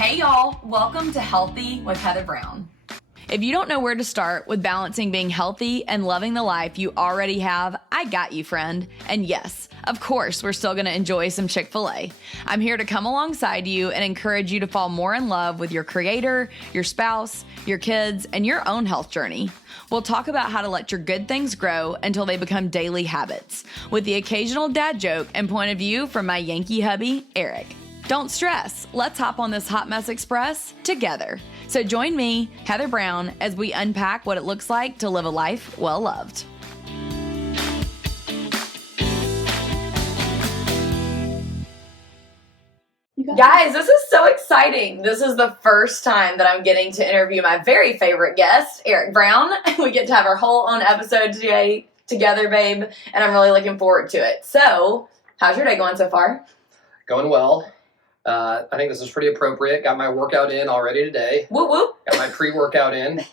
Hey y'all, welcome to Healthy with Heather Brown. If you don't know where to start with balancing being healthy and loving the life you already have, I got you, friend. And yes, of course, we're still going to enjoy some Chick-fil-A. I'm here to come alongside you and encourage you to fall more in love with your creator, your spouse, your kids, and your own health journey. We'll talk about how to let your good things grow until they become daily habits, with the occasional dad joke and point of view from my Yankee hubby, Eric. Don't stress. Let's hop on this Hot Mess Express together. So join me, Heather Brown, as we unpack what it looks like to live a life well loved. Guys, this is so exciting. This is the first time that I'm getting to interview my very favorite guest, Eric Brown. We get to have our whole own episode today together, babe, and I'm really looking forward to it. So, how's your day going so far? Going well. I think this is pretty appropriate. Got my workout in already today. Whoop whoop. Got my pre-workout in.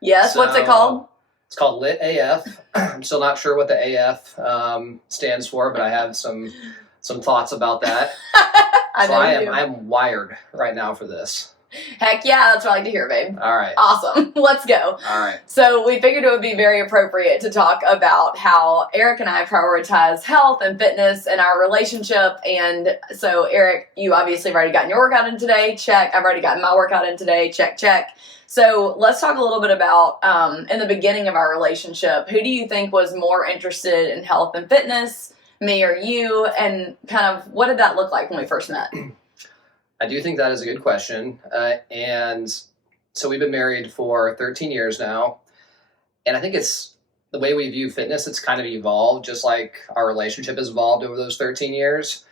Yes, so, what's it called? It's called Lit AF. I'm still not sure what the AF stands for, but I have some thoughts about that. I'm wired right now for this. Heck yeah, that's what I like to hear, babe. All right. Awesome. Let's go. All right. So we figured it would be very appropriate to talk about how Eric and I prioritize health and fitness in our relationship. And so, Eric, you obviously have already gotten your workout in today. Check. I've already gotten my workout in today. Check, check. So let's talk a little bit about, in the beginning of our relationship, who do you think was more interested in health and fitness, me or you? And kind of what did that look like when we first met? I do think that is a good question. And so we've been married for 13 years now. And I think it's the way we view fitness, it's kind of evolved, just like our relationship has evolved over those 13 years.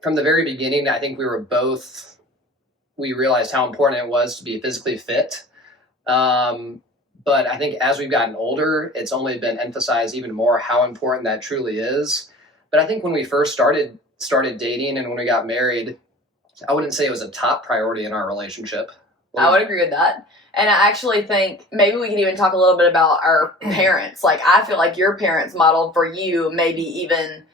From the very beginning, I think we realized how important it was to be physically fit. But I think as we've gotten older, it's only been emphasized even more how important that truly is. But I think when we first started dating and when we got married, I wouldn't say it was a top priority in our relationship. I would agree with that. And I actually think maybe we can even talk a little bit about our parents. Like, I feel like your parents modeled for you maybe even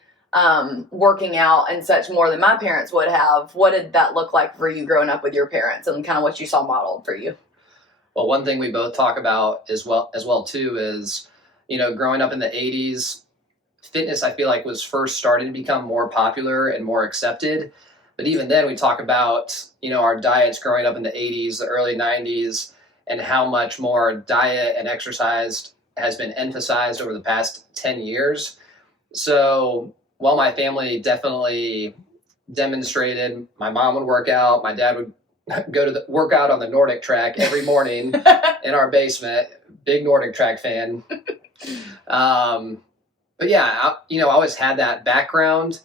working out and such more than my parents would have. What did that look like for you growing up with your parents and kind of what you saw modeled for you? Well, one thing we both talk about as well too is, growing up in the 80s, fitness I feel like was first starting to become more popular and more accepted. But even then, we talk about, our diets growing up in the 80s, the early 90s, and how much more diet and exercise has been emphasized over the past 10 years. So while my family definitely demonstrated, my mom would work out, my dad would go to the workout on the Nordic track every morning in our basement. Big Nordic track fan. But yeah, I always had that background,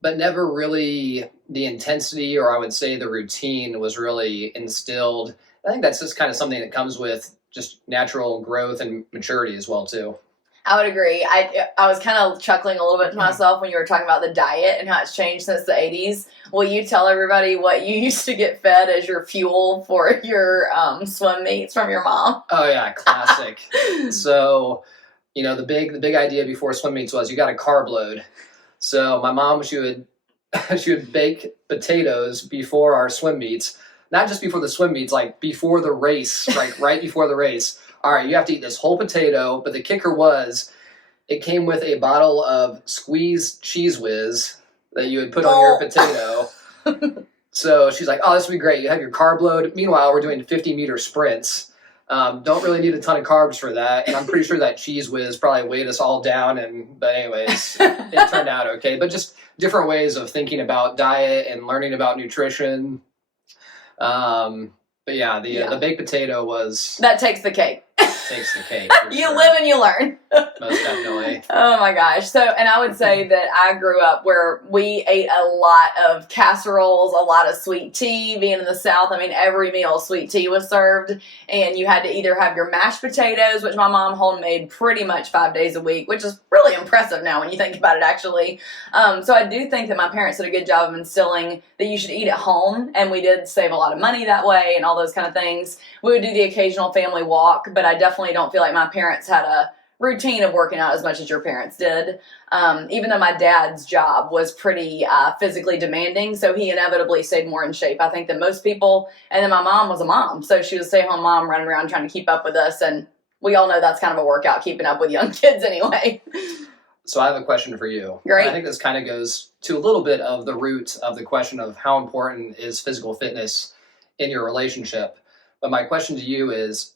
but never really the intensity, or I would say the routine, was really instilled. I think that's just kind of something that comes with just natural growth and maturity as well too. I would agree. I was kind of chuckling a little bit to myself when you were talking about the diet and how it's changed since the 80s. Will you tell everybody what you used to get fed as your fuel for your swim meets from your mom? Oh yeah, classic. So, the big idea before swim meets was you got a carb load. So my mom, she would bake potatoes before our swim meets, not just before the swim meets, like before the race, like right before the race. All right, you have to eat this whole potato, but the kicker was it came with a bottle of squeezed Cheez Whiz that you would put on your potato. So she's like, oh, this would be great. You have your carb load. Meanwhile, we're doing 50-meter sprints. Don't really need a ton of carbs for that. And I'm pretty sure that Cheez Whiz probably weighed us all down. But anyways, it turned out okay. But just different ways of thinking about diet and learning about nutrition. But yeah, the baked potato was... That takes the cake. Takes the cake. You live and you learn. Most definitely. Oh my gosh. So, and I would say that I grew up where we ate a lot of casseroles, a lot of sweet tea. Being in the South, I mean, every meal sweet tea was served, and you had to either have your mashed potatoes, which my mom homemade pretty much 5 days a week, which is really impressive now when you think about it, actually. So I do think that my parents did a good job of instilling that you should eat at home, and we did save a lot of money that way and all those kind of things. We would do the occasional family walk, but I definitely don't feel like my parents had a routine of working out as much as your parents did. Even though my dad's job was pretty physically demanding, so he inevitably stayed more in shape, I think, than most people. And then my mom was a mom, so she was a stay-at-home mom running around trying to keep up with us, and we all know that's kind of a workout, keeping up with young kids anyway. So I have a question for you. Great. I think this kind of goes to a little bit of the root of the question of how important is physical fitness in your relationship. But my question to you is,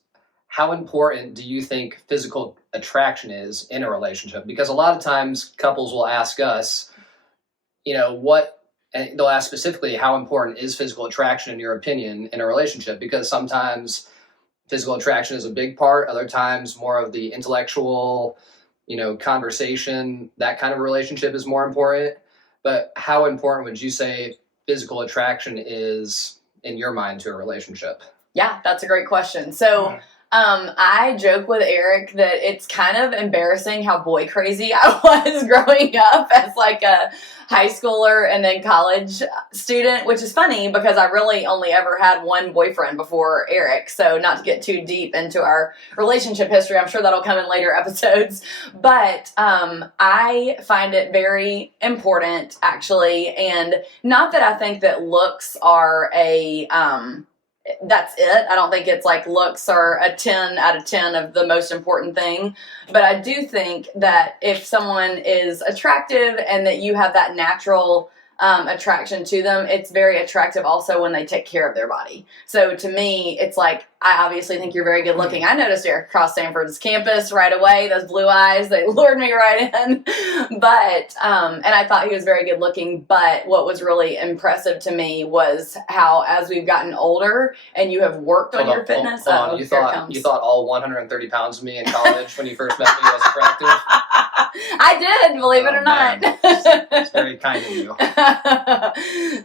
how important do you think physical attraction is in a relationship? Because a lot of times couples will ask us, and they'll ask specifically, how important is physical attraction in your opinion in a relationship? Because sometimes physical attraction is a big part, other times more of the intellectual, conversation, that kind of relationship is more important. But how important would you say physical attraction is in your mind to a relationship? Yeah, that's a great question. So I joke with Eric that it's kind of embarrassing how boy crazy I was growing up as like a high schooler and then college student, which is funny because I really only ever had one boyfriend before Eric. So not to get too deep into our relationship history, I'm sure that'll come in later episodes. But I find it very important, actually. And not that I think that looks are that's it. I don't think it's like looks are a 10 out of 10 of the most important thing. But I do think that if someone is attractive and that you have that natural attraction to them, it's very attractive also when they take care of their body. So to me, it's like, I obviously think you're very good looking. I noticed Eric across Stanford's campus right away. Those blue eyes, they lured me right in. But, and I thought he was very good looking. But what was really impressive to me was how, as we've gotten older and you have worked on your fitness. Hold on. You thought all 130 pounds of me in college when you first met me was attractive? I did, believe it or not. It's very kind of you.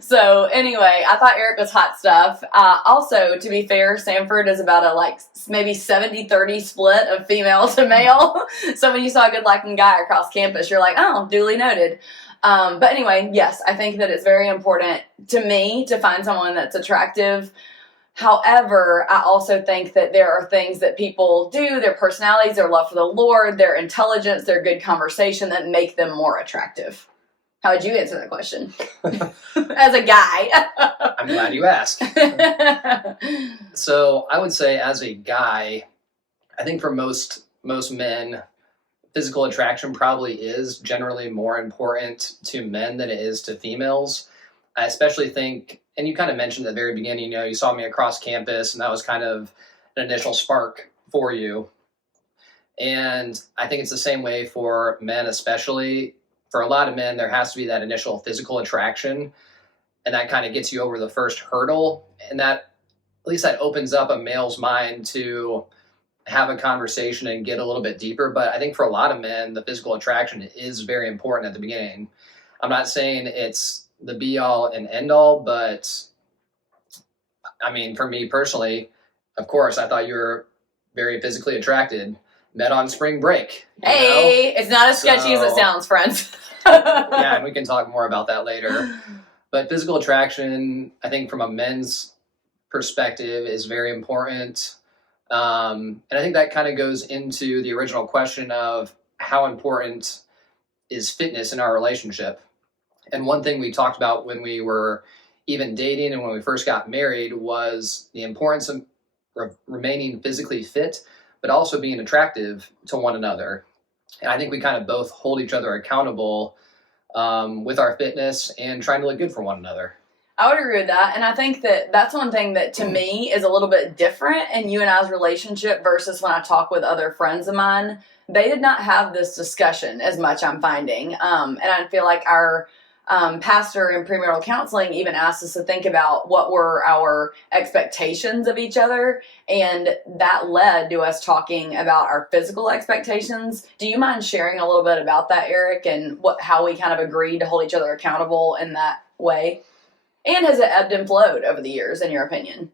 So anyway, I thought Eric was hot stuff. Also, to be fair, Stanford is about a maybe 70-30 split of female to male. So when you saw a good looking guy across campus, you're like, oh, duly noted. But anyway, yes, I think that it's very important to me to find someone that's attractive. However, I also think that there are things that people do, their personalities, their love for the Lord, their intelligence, their good conversation that make them more attractive. How would you answer that question? As a guy. I'm glad you asked. So I would say as a guy, I think for most men, physical attraction probably is generally more important to men than it is to females. I especially think, and you kind of mentioned at the very beginning, you saw me across campus and that was kind of an initial spark for you. And I think it's the same way for men, especially. For a lot of men, there has to be that initial physical attraction, and that kind of gets you over the first hurdle. And that, at least that opens up a male's mind to have a conversation and get a little bit deeper. But I think for a lot of men, the physical attraction is very important at the beginning. I'm not saying it's the be all and end all, but I mean, for me personally, of course, I thought you were very physically attracted. Met on spring break. Hey, it's not as sketchy as it sounds, friends. Yeah, and we can talk more about that later. But physical attraction, I think from a men's perspective, is very important. And I think that kind of goes into the original question of how important is fitness in our relationship. And one thing we talked about when we were even dating and when we first got married was the importance of remaining physically fit, but also being attractive to one another. And I think we kind of both hold each other accountable with our fitness and trying to look good for one another. I would agree with that. And I think that that's one thing that to me is a little bit different in you and I's relationship versus when I talk with other friends of mine. They did not have this discussion as much, I'm finding. And I feel like our pastor in premarital counseling even asked us to think about what were our expectations of each other, and that led to us talking about our physical expectations. Do you mind sharing a little bit about that, Eric, and how we kind of agreed to hold each other accountable in that way? And has it ebbed and flowed over the years, in your opinion?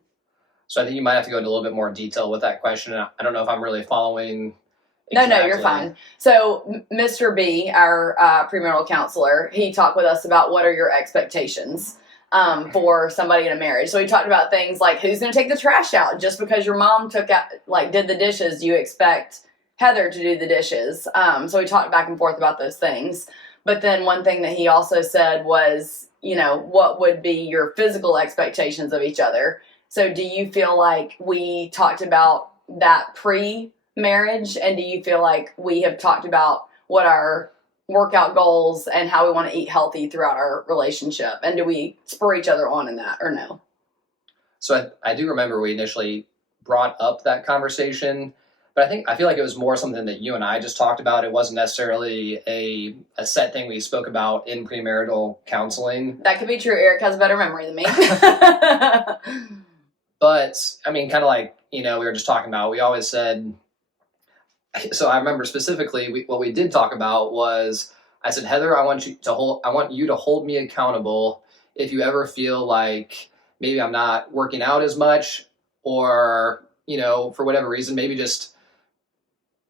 So I think you might have to go into a little bit more detail with that question. I don't know if I'm really following. Exactly. No, you're fine. So Mr. B, our premarital counselor, he talked with us about what are your expectations for somebody in a marriage. So we talked about things like who's going to take the trash out. Just because your mom did the dishes, do you expect Heather to do the dishes. So we talked back and forth about those things. But then one thing that he also said was, what would be your physical expectations of each other? So do you feel like we talked about that pre-marriage? And do you feel like we have talked about what our workout goals and how we want to eat healthy throughout our relationship? And do we spur each other on in that or no? So I do remember we initially brought up that conversation, but I feel like it was more something that you and I just talked about. It wasn't necessarily a set thing we spoke about in premarital counseling. That could be true. Eric has a better memory than me. But I mean, kind of like, we were just talking about, we always said, so I remember specifically what we did talk about was, I said, Heather, I want you to hold me accountable if you ever feel like maybe I'm not working out as much, or, for whatever reason, maybe just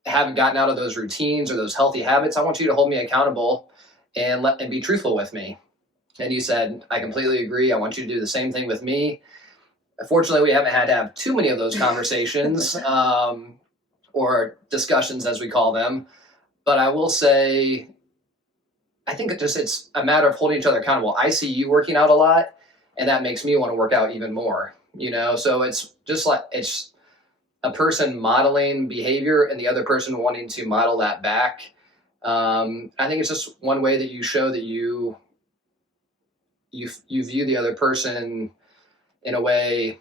haven't gotten out of those routines or those healthy habits. I want you to hold me accountable and be truthful with me. And you said, I completely agree. I want you to do the same thing with me. Fortunately, we haven't had to have too many of those conversations or discussions, as we call them. But I will say, I think it's a matter of holding each other accountable. I see you working out a lot, and that makes me want to work out even more. So it's just like, it's a person modeling behavior and the other person wanting to model that back. I think it's just one way that you show that you view the other person in a way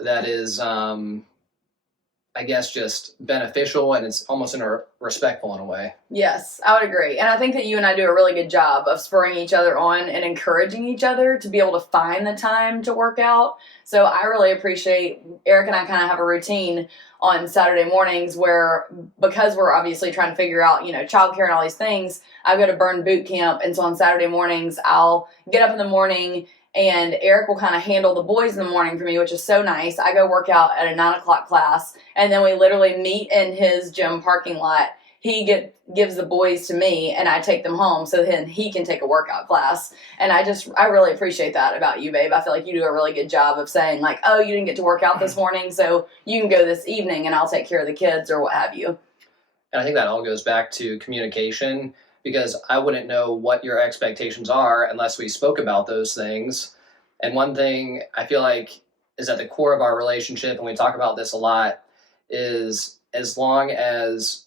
that is, I guess, just beneficial, and it's almost respectful in a way. Yes, I would agree. And I think that you and I do a really good job of spurring each other on and encouraging each other to be able to find the time to work out. So I really appreciate, Eric and I kind of have a routine on Saturday mornings where, because we're obviously trying to figure out, childcare and all these things, I go to Burn Boot Camp. And so on Saturday mornings, I'll get up in the morning, and Eric will kind of handle the boys in the morning for me, which is so nice. I go work out at a 9:00 class, and then we literally meet in his gym parking lot. He gives the boys to me, and I take them home so then he can take a workout class. And I really appreciate that about you, babe. I feel like you do a really good job of saying, like, oh, you didn't get to work out this morning, so you can go this evening and I'll take care of the kids or what have you. And I think that all goes back to communication, because I wouldn't know what your expectations are unless we spoke about those things. And one thing I feel like is at the core of our relationship, and we talk about this a lot, is as long as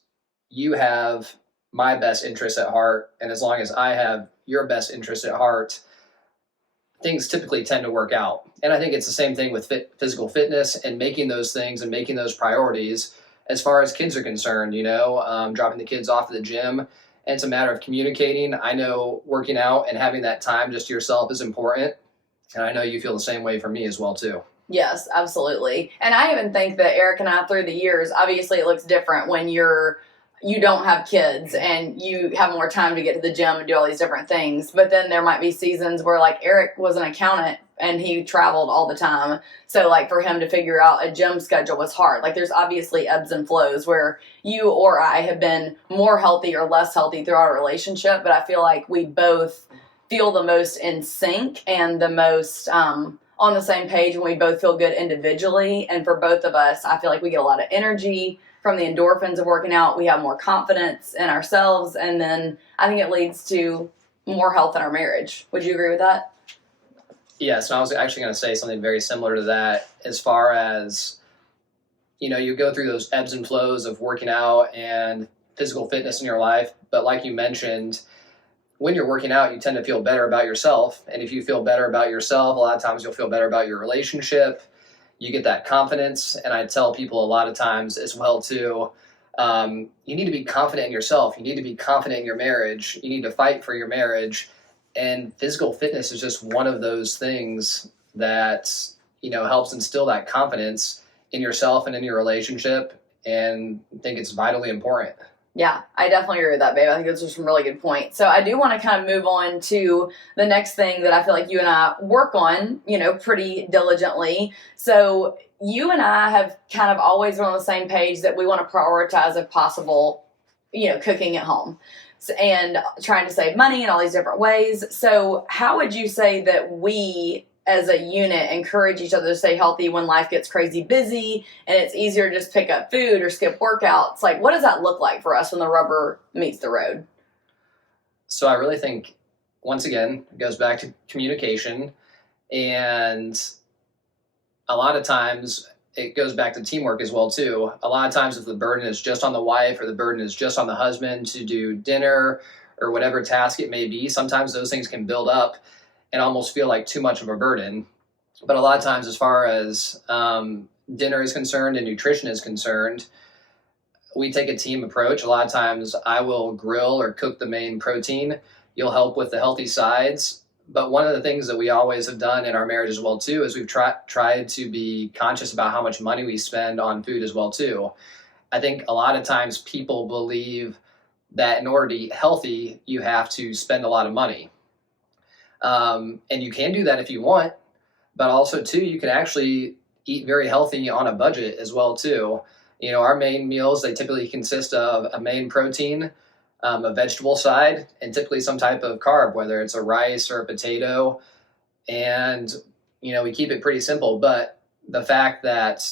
you have my best interest at heart, and as long as I have your best interest at heart, things typically tend to work out. And I think it's the same thing with physical fitness and making those things and making those priorities as far as kids are concerned, dropping the kids off at the gym. And it's a matter of communicating. I know working out and having that time just to yourself is important. And I know you feel the same way for me as well, too. Yes, absolutely. And I even think that Eric and I, through the years, obviously it looks different when you don't have kids and you have more time to get to the gym and do all these different things. But then there might be seasons where, like, Eric was an accountant and he traveled all the time. So, like, for him to figure out a gym schedule was hard. Like, there's obviously ebbs and flows where you or I have been more healthy or less healthy throughout our relationship. But I feel like we both feel the most in sync and the most on the same page when we both feel good individually. And for both of us, I feel like we get a lot of energy from the endorphins of working out. We have more confidence in ourselves. And then I think it leads to more health in our marriage. Would you agree with that? Yes, and I was actually going to say something very similar to that, as far as, you go through those ebbs and flows of working out and physical fitness in your life. But like you mentioned, when you're working out, you tend to feel better about yourself. And if you feel better about yourself, a lot of times you'll feel better about your relationship. You get that confidence. And I tell people a lot of times as well, too, you need to be confident in yourself. You need to be confident in your marriage. You need to fight for your marriage. And physical fitness is just one of those things that, helps instill that confidence in yourself and in your relationship. And I think it's vitally important. Yeah, I definitely agree with that, babe. I think those are some really good points. So I do want to kind of move on to the next thing that I feel like you and I work on, pretty diligently. So you and I have kind of always been on the same page that we want to prioritize, if possible, cooking at home and trying to save money in all these different ways. So how would you say that we as a unit encourage each other to stay healthy when life gets crazy busy and it's easier to just pick up food or skip workouts? Like, what does that look like for us when the rubber meets the road? So I really think, once again, it goes back to communication. And a lot of times it goes back to teamwork as well too. A lot of times if the burden is just on the wife or the burden is just on the husband to do dinner or whatever task it may be, sometimes those things can build up and almost feel like too much of a burden. But a lot of times, as far as dinner is concerned and nutrition is concerned, we take a team approach. A lot of times I will grill or cook the main protein. You'll help with the healthy sides. But one of the things that we always have done in our marriage as well too is we've tried to be conscious about how much money we spend on food as well too. I think a lot of times people believe that in order to eat healthy, you have to spend a lot of money. And you can do that if you want, but also too, you can actually eat very healthy on a budget as well too. You know, our main meals, they typically consist of a main protein, a vegetable side, and typically some type of carb, whether it's a rice or a potato. And, you know, we keep it pretty simple, but the fact that,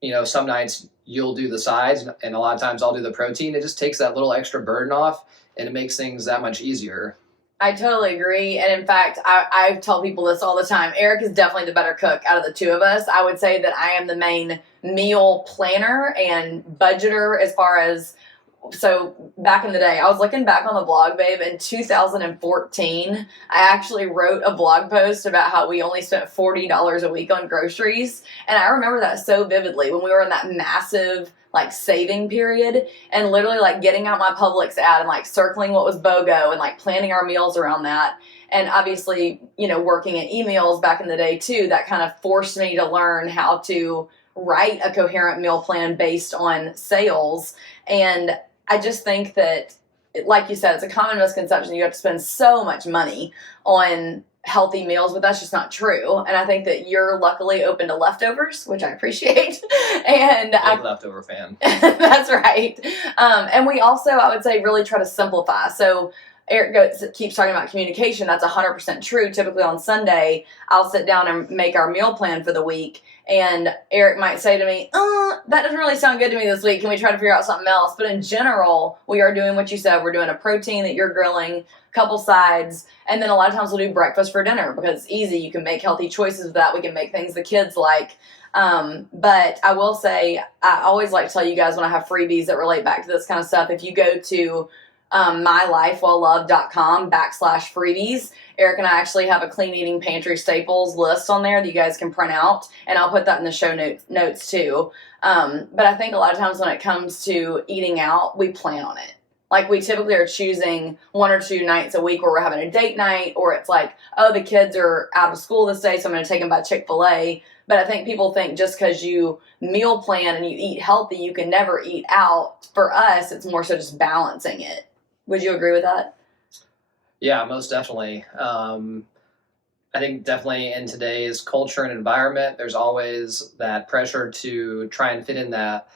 you know, some nights you'll do the sides and a lot of times I'll do the protein, it just takes that little extra burden off and it makes things that much easier. I totally agree. And in fact, I tell people this all the time. Eric is definitely the better cook out of the two of us. I would say that I am the main meal planner and budgeter as far as, so back in the day, I was looking back on the blog, babe, in 2014, I actually wrote a blog post about how we only spent $40 a week on groceries. And I remember that so vividly when we were in that massive like saving period and literally like getting out my Publix ad and like circling what was BOGO and like planning our meals around that. And obviously, you know, working at emails back in the day too, that kind of forced me to learn how to write a coherent meal plan based on sales. And I just think that, like you said, it's a common misconception you have to spend so much money on healthy meals, but that's just not true. And I think that you're luckily open to leftovers, which I appreciate. And Big leftover fan. That's right. And we also, I would say, really try to simplify. So Eric keeps talking about communication. That's 100% true. Typically on Sunday, I'll sit down and make our meal plan for the week. And Eric might say to me, that doesn't really sound good to me this week. Can we try to figure out something else? But in general, we are doing what you said. We're doing a protein that you're grilling, a couple sides, and then a lot of times we'll do breakfast for dinner because it's easy. You can make healthy choices with that. We can make things the kids like. But I will say, I always like to tell you guys when I have freebies that relate back to this kind of stuff, if you go to mylifewellloved.com/freebies. Eric and I actually have a clean eating pantry staples list on there that you guys can print out, and I'll put that in the show notes too. But I think a lot of times when it comes to eating out, we plan on it. Like we typically are choosing 1 or 2 nights a week where we're having a date night, or it's like, oh, the kids are out of school this day, so I'm going to take them by Chick-fil-A. But I think people think just because you meal plan and you eat healthy, you can never eat out. For us, it's more so just balancing it. Would you agree with that? Yeah, most definitely. I think definitely in today's culture and environment, there's always that pressure to try and fit in that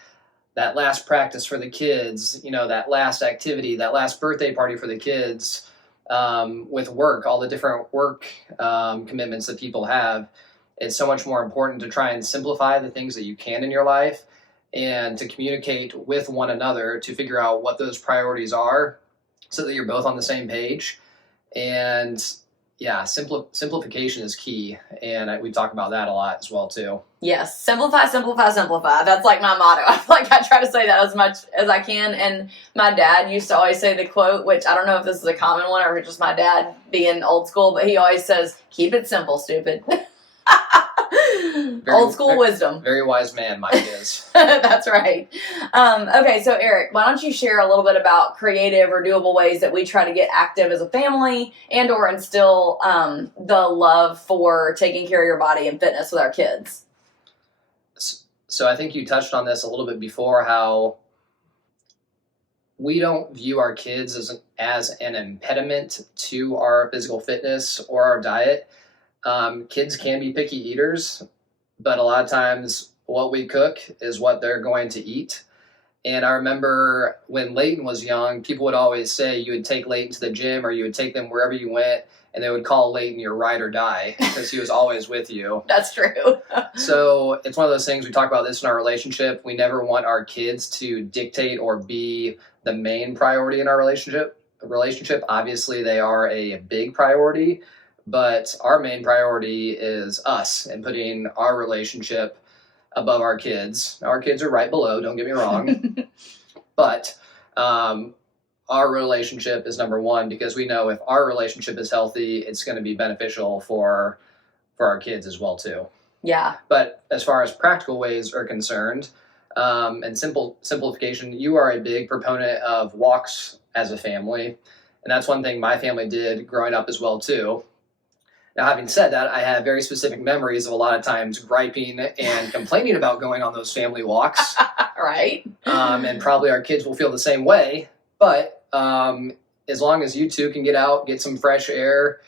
last practice for the kids, you know, that last activity, that last birthday party for the kids, with work, all the different work commitments that people have. It's so much more important to try and simplify the things that you can in your life and to communicate with one another to figure out what those priorities are so that you're both on the same page. And yeah, simplification is key. And we talk about that a lot as well too. Yes. Simplify, simplify, simplify. That's like my motto. I feel like I try to say that as much as I can. And my dad used to always say the quote, which I don't know if this is a common one or just my dad being old school, but he always says, keep it simple, stupid. Old school wisdom. Very wise man, Mike is. That's right. Okay, so Eric, why don't you share a little bit about creative or doable ways that we try to get active as a family and or instill the love for taking care of your body and fitness with our kids? So I think you touched on this a little bit before, how we don't view our kids as an impediment to our physical fitness or our diet. Kids can be picky eaters, but a lot of times what we cook is what they're going to eat. And I remember when Leighton was young, people would always say you would take Leighton to the gym or you would take them wherever you went, and they would call Leighton your ride or die because he was always with you. That's true. So it's one of those things, we talk about this in our relationship. We never want our kids to dictate or be the main priority in our relationship. Obviously, they are a big priority, but our main priority is us and putting our relationship above our kids. Now, our kids are right below, don't get me wrong, but our relationship is number one, because we know if our relationship is healthy, it's going to be beneficial for our kids as well too. Yeah. But as far as practical ways are concerned, and simplification, you are a big proponent of walks as a family, and that's one thing my family did growing up as well too. Now, having said that, I have very specific memories of a lot of times griping and complaining about going on those family walks. Right. And probably our kids will feel the same way. But as long as you two can get out, get some fresh air,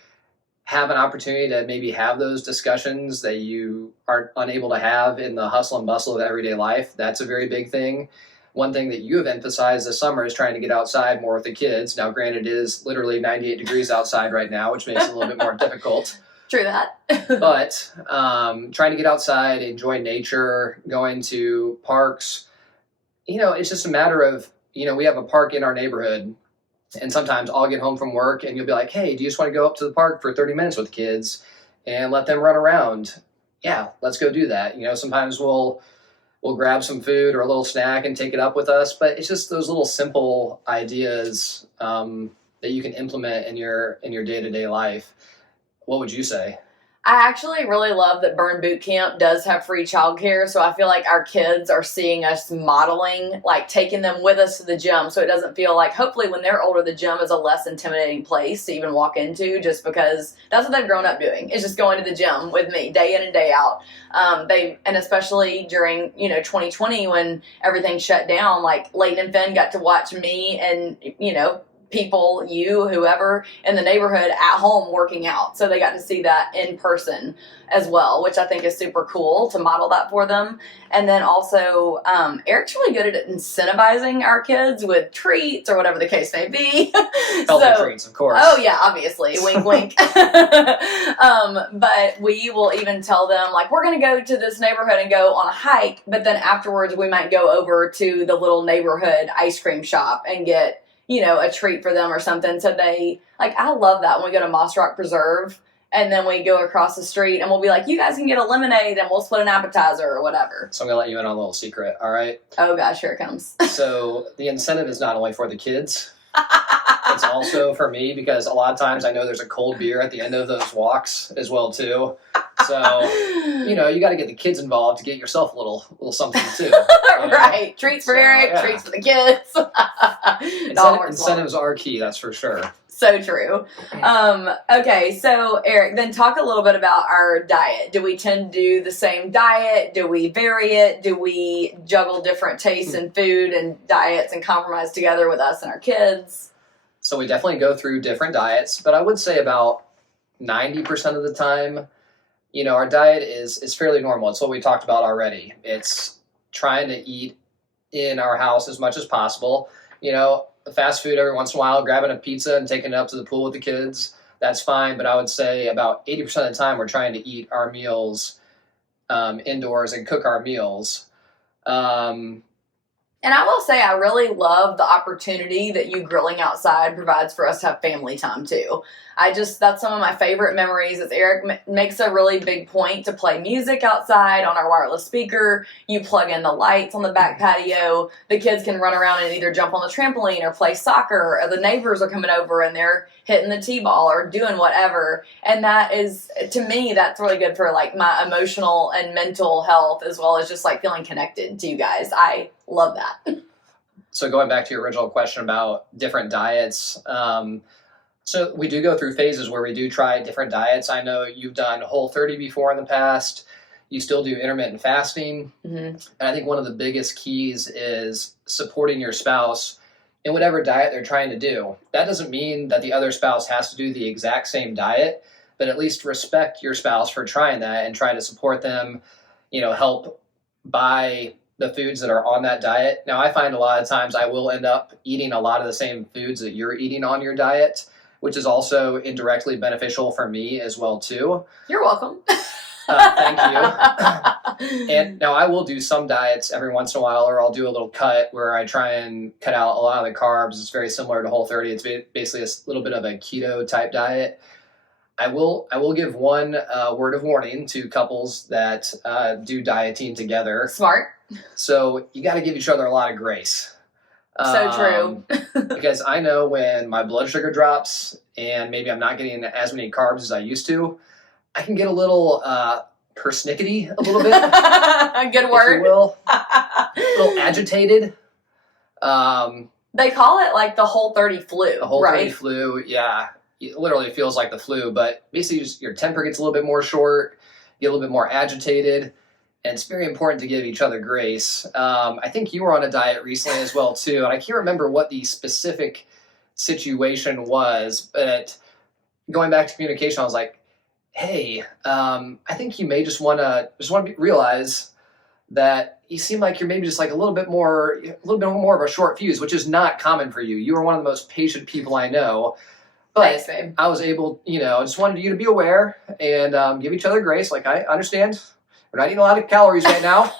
have an opportunity to maybe have those discussions that you are unable to have in the hustle and bustle of everyday life, that's a very big thing. One thing that you have emphasized this summer is trying to get outside more with the kids. Now, granted, it is literally 98 degrees outside right now, which makes it a little bit more difficult. True that. But trying to get outside, enjoy nature, going to parks, it's just a matter of, we have a park in our neighborhood, and sometimes I'll get home from work and you'll be like, hey, do you just want to go up to the park for 30 minutes with the kids and let them run around? Yeah, let's go do that. Sometimes we'll grab some food or a little snack and take it up with us, but it's just those little simple ideas that you can implement in your day-to-day life. What would you say? I actually really love that Burn Boot Camp does have free childcare, so I feel like our kids are seeing us modeling, like taking them with us to the gym, so it doesn't feel like, hopefully when they're older, the gym is a less intimidating place to even walk into, just because that's what they've grown up doing, is just going to the gym with me day in and day out. And especially during 2020 when everything shut down, like Leighton and Finn got to watch me and people, whoever in the neighborhood at home working out. So they got to see that in person as well, which I think is super cool to model that for them. And then also, Eric's really good at incentivizing our kids with treats or whatever the case may be. Healthy treats, of course. Oh yeah, obviously. Wink, wink. But we will even tell them, like, we're going to go to this neighborhood and go on a hike, but then afterwards we might go over to the little neighborhood ice cream shop and get a treat for them or something. So they, like, I love that when we go to Moss Rock Preserve and then we go across the street and we'll be like, you guys can get a lemonade and we'll split an appetizer or whatever. So I'm going to let you in on a little secret, all right? Oh gosh, here it comes. So the incentive is not only for the kids, it's also for me, because a lot of times I know there's a cold beer at the end of those walks as well too. So, you got to get the kids involved to get yourself a little something too. Right. Treats for Eric, yeah. Treats for the kids. Incentives are key, that's for sure. So true. Okay, so Eric, then talk a little bit about our diet. Do we tend to do the same diet? Do we vary it? Do we juggle different tastes in food and diets and compromise together with us and our kids? So we definitely go through different diets, but I would say about 90% of the time, our diet is fairly normal. It's what we talked about already. It's trying to eat in our house as much as possible. Fast food every once in a while, grabbing a pizza and taking it up to the pool with the kids, that's fine. But I would say about 80% of the time we're trying to eat our meals indoors and cook our meals. And I will say I really love the opportunity that you grilling outside provides for us to have family time too. That's some of my favorite memories. Is Eric makes a really big point to play music outside on our wireless speaker. You plug in the lights on the back patio. The kids can run around and either jump on the trampoline or play soccer. Or the neighbors are coming over and they're hitting the t-ball or doing whatever. And that is, to me, that's really good for like my emotional and mental health, as well as just like feeling connected to you guys. I love that. So going back to your original question about different diets, so we do go through phases where we do try different diets. I know you've done Whole30 before in the past. You still do intermittent fasting. Mm-hmm. And I think one of the biggest keys is supporting your spouse in whatever diet they're trying to do. That doesn't mean that the other spouse has to do the exact same diet, but at least respect your spouse for trying that and try to support them, help buy the foods that are on that diet. Now, I find a lot of times I will end up eating a lot of the same foods that you're eating on your diet, which is also indirectly beneficial for me as well too. You're welcome. Thank you. And now I will do some diets every once in a while, or I'll do a little cut where I try and cut out a lot of the carbs. It's very similar to Whole30. It's basically a little bit of a keto type diet. I will give one word of warning to couples that do dieting together. Smart. So you got to give each other a lot of grace. So true. Because I know when my blood sugar drops and maybe I'm not getting as many carbs as I used to, I can get a little persnickety a little bit. Good word. If you will. A little agitated. They call it like the Whole30 flu, The Whole30 right? flu, yeah. It literally feels like the flu, but basically just your temper gets a little bit more short, you get a little bit more agitated, and it's very important to give each other grace. I think you were on a diet recently as well, too, and I can't remember what the specific situation was, but going back to communication, I was like, hey, I think you may just want to realize that you seem like you're maybe just like a little bit more of a short fuse, which is not common for you. You are one of the most patient people I know. But Thanks, babe. I was able, I just wanted you to be aware and give each other grace. Like, I understand we're not eating a lot of calories right now.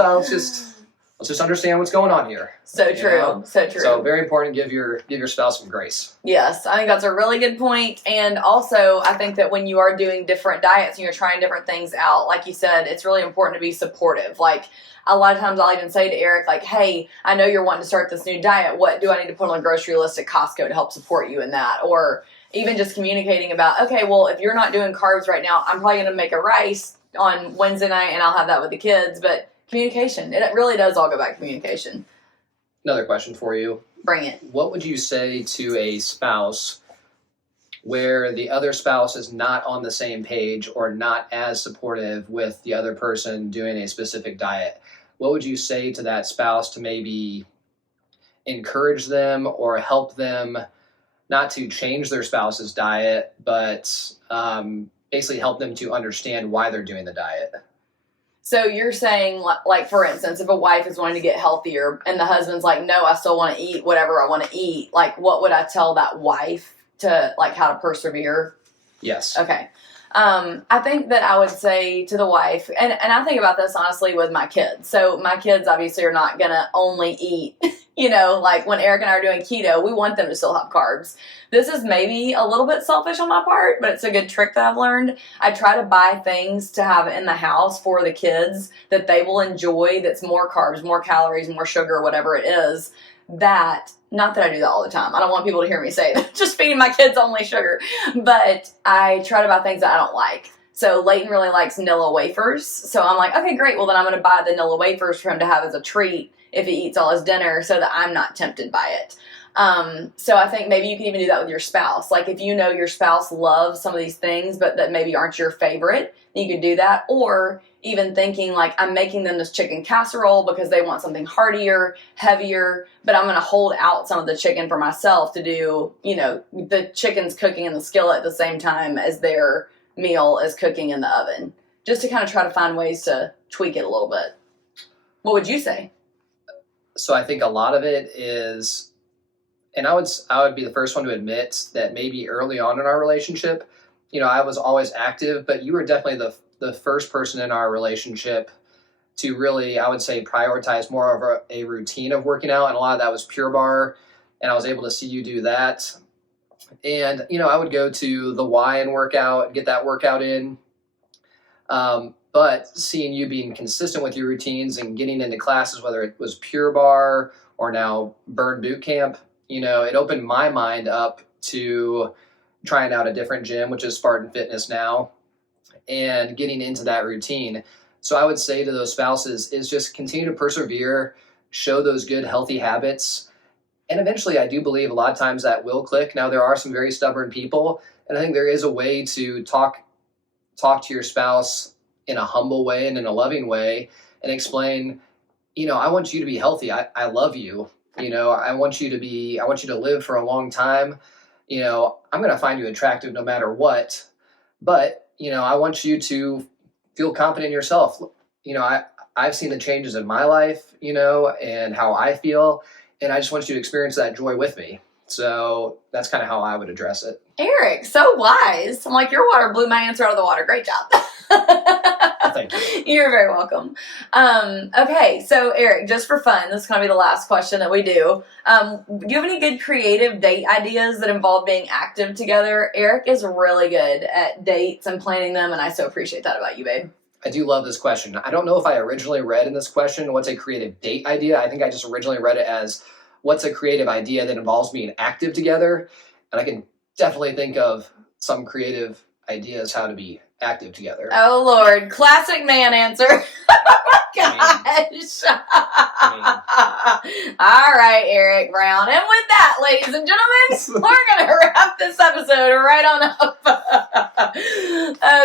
Let's just understand what's going on here. So true. So true. So very important to give your spouse some grace. Yes, I think that's a really good point. And also, I think that when you are doing different diets and you're trying different things out, like you said, it's really important to be supportive. Like, a lot of times I'll even say to Eric, like, hey, I know you're wanting to start this new diet. What do I need to put on a grocery list at Costco to help support you in that? Or even just communicating about, okay, well, if you're not doing carbs right now, I'm probably going to make a rice on Wednesday night and I'll have that with the kids. But communication, it really does all go back to communication. Another question for you. Bring it. What would you say to a spouse where the other spouse is not on the same page or not as supportive with the other person doing a specific diet? What would you say to that spouse to maybe encourage them or help them not to change their spouse's diet, but basically help them to understand why they're doing the diet? So you're saying, like, for instance, if a wife is wanting to get healthier and the husband's like, no, I still want to eat whatever I want to eat, like, what would I tell that wife to, like, how to persevere? Yes. Okay. I think that I would say to the wife, and I think about this honestly with my kids. So my kids obviously are not going to only eat, like when Eric and I are doing keto, we want them to still have carbs. This is maybe a little bit selfish on my part, but it's a good trick that I've learned. I try to buy things to have in the house for the kids that they will enjoy, that's more carbs, more calories, more sugar, whatever it is. Not that I do that all the time. I don't want people to hear me say that. Just feeding my kids only sugar. But I try to buy things that I don't like. So Leighton really likes Nilla wafers. So I'm like, okay, great. Well, then I'm going to buy the Nilla wafers for him to have as a treat if he eats all his dinner so that I'm not tempted by it. So I think maybe you can even do that with your spouse. Like if you know your spouse loves some of these things, but that maybe aren't your favorite, then you could do that. Or even thinking like, I'm making them this chicken casserole because they want something heartier, heavier, but I'm going to hold out some of the chicken for myself to do, the chicken's cooking in the skillet at the same time as their meal is cooking in the oven. Just to kind of try to find ways to tweak it a little bit. What would you say? So I think a lot of it is, and I would be the first one to admit that maybe early on in our relationship, I was always active, but you were definitely the first person in our relationship to really, I would say, prioritize more of a routine of working out. And a lot of that was Pure Barre, and I was able to see you do that. And, I would go to the Y and work out and get that workout in. But seeing you being consistent with your routines and getting into classes, whether it was Pure Barre or now Burn Boot Camp, it opened my mind up to trying out a different gym, which is Spartan Fitness now, and getting into that routine. So I would say to those spouses is just continue to persevere, show those good, healthy habits. And eventually I do believe a lot of times that will click. Now there are some very stubborn people, and I think there is a way to talk to your spouse in a humble way and in a loving way and explain, I want you to be healthy. I love you. I want you to live for a long time. I'm going to find you attractive no matter what, but, I want you to feel confident in yourself. I've seen the changes in my life, and how I feel, and I just want you to experience that joy with me. So that's kind of how I would address it. Eric, so wise. I'm like, your water blew my answer out of the water. Great job. Thank you. You're very welcome. Okay, so Eric, just for fun, this is going to be the last question that we do. Do you have any good creative date ideas that involve being active together? Eric is really good at dates and planning them, and I so appreciate that about you, babe. I do love this question. I don't know if I originally read in this question, what's a creative date idea? I think I just originally read it as, what's a creative idea that involves being active together? And I can definitely think of some creative ideas how to be active together. Oh, Lord. Classic man answer. Gosh. All right, Eric Brown. And with that, ladies and gentlemen, we're going to wrap this episode right on up.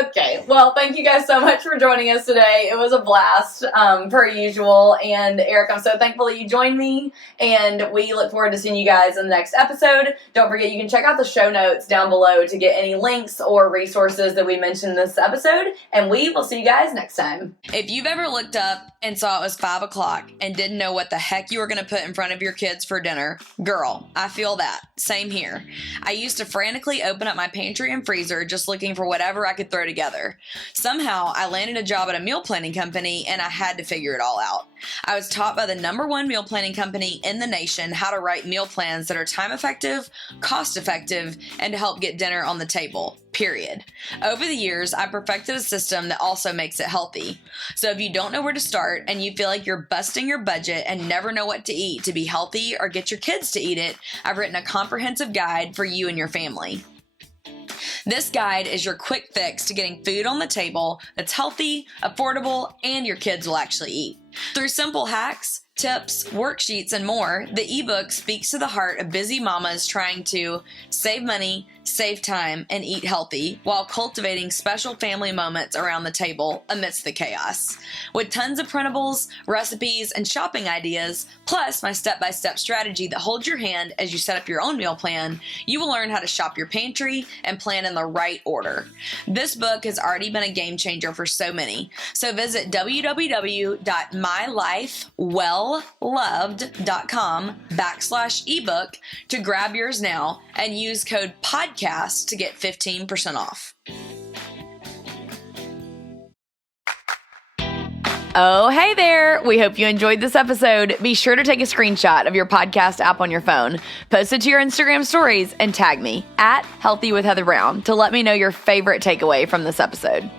Okay. Well, thank you guys so much for joining us today. It was a blast, per usual. And Eric, I'm so thankful that you joined me. And we look forward to seeing you guys in the next episode. Don't forget, you can check out the show notes down below to get any links or resources that we mentioned in this episode. And we will see you guys next time. If you've ever looked up and saw it was 5 o'clock and didn't know what the heck you were going to put in front of your kids for dinner, girl, I feel that. Same here. I used to frantically open up my pantry and freezer just looking for whatever I could throw together. Somehow, I landed a job at a meal planning company and I had to figure it all out. I was taught by the #1 meal planning company in the nation how to write meal plans that are time effective, cost effective, and to help get dinner on the table. Period. Over the years, I perfected a system that also makes it healthy. So if you don't know where to start and you feel like you're busting your budget and never know what to eat to be healthy or get your kids to eat it, I've written a comprehensive guide for you and your family. This guide is your quick fix to getting food on the table that's healthy, affordable, and your kids will actually eat. Through simple hacks, tips, worksheets, and more, the ebook speaks to the heart of busy mamas trying to save money, save time, and eat healthy while cultivating special family moments around the table amidst the chaos. With tons of printables, recipes, and shopping ideas, plus my step-by-step strategy that holds your hand as you set up your own meal plan, you will learn how to shop your pantry and plan in the right order. This book has already been a game changer for so many, so visit www.mylifewellloved.com/ebook to grab yours now and use code PODCAST to get 15% off. Oh, hey there. We hope you enjoyed this episode. Be sure to take a screenshot of your podcast app on your phone, post it to your Instagram stories, and tag me @HealthyWithHeatherBrown to let me know your favorite takeaway from this episode.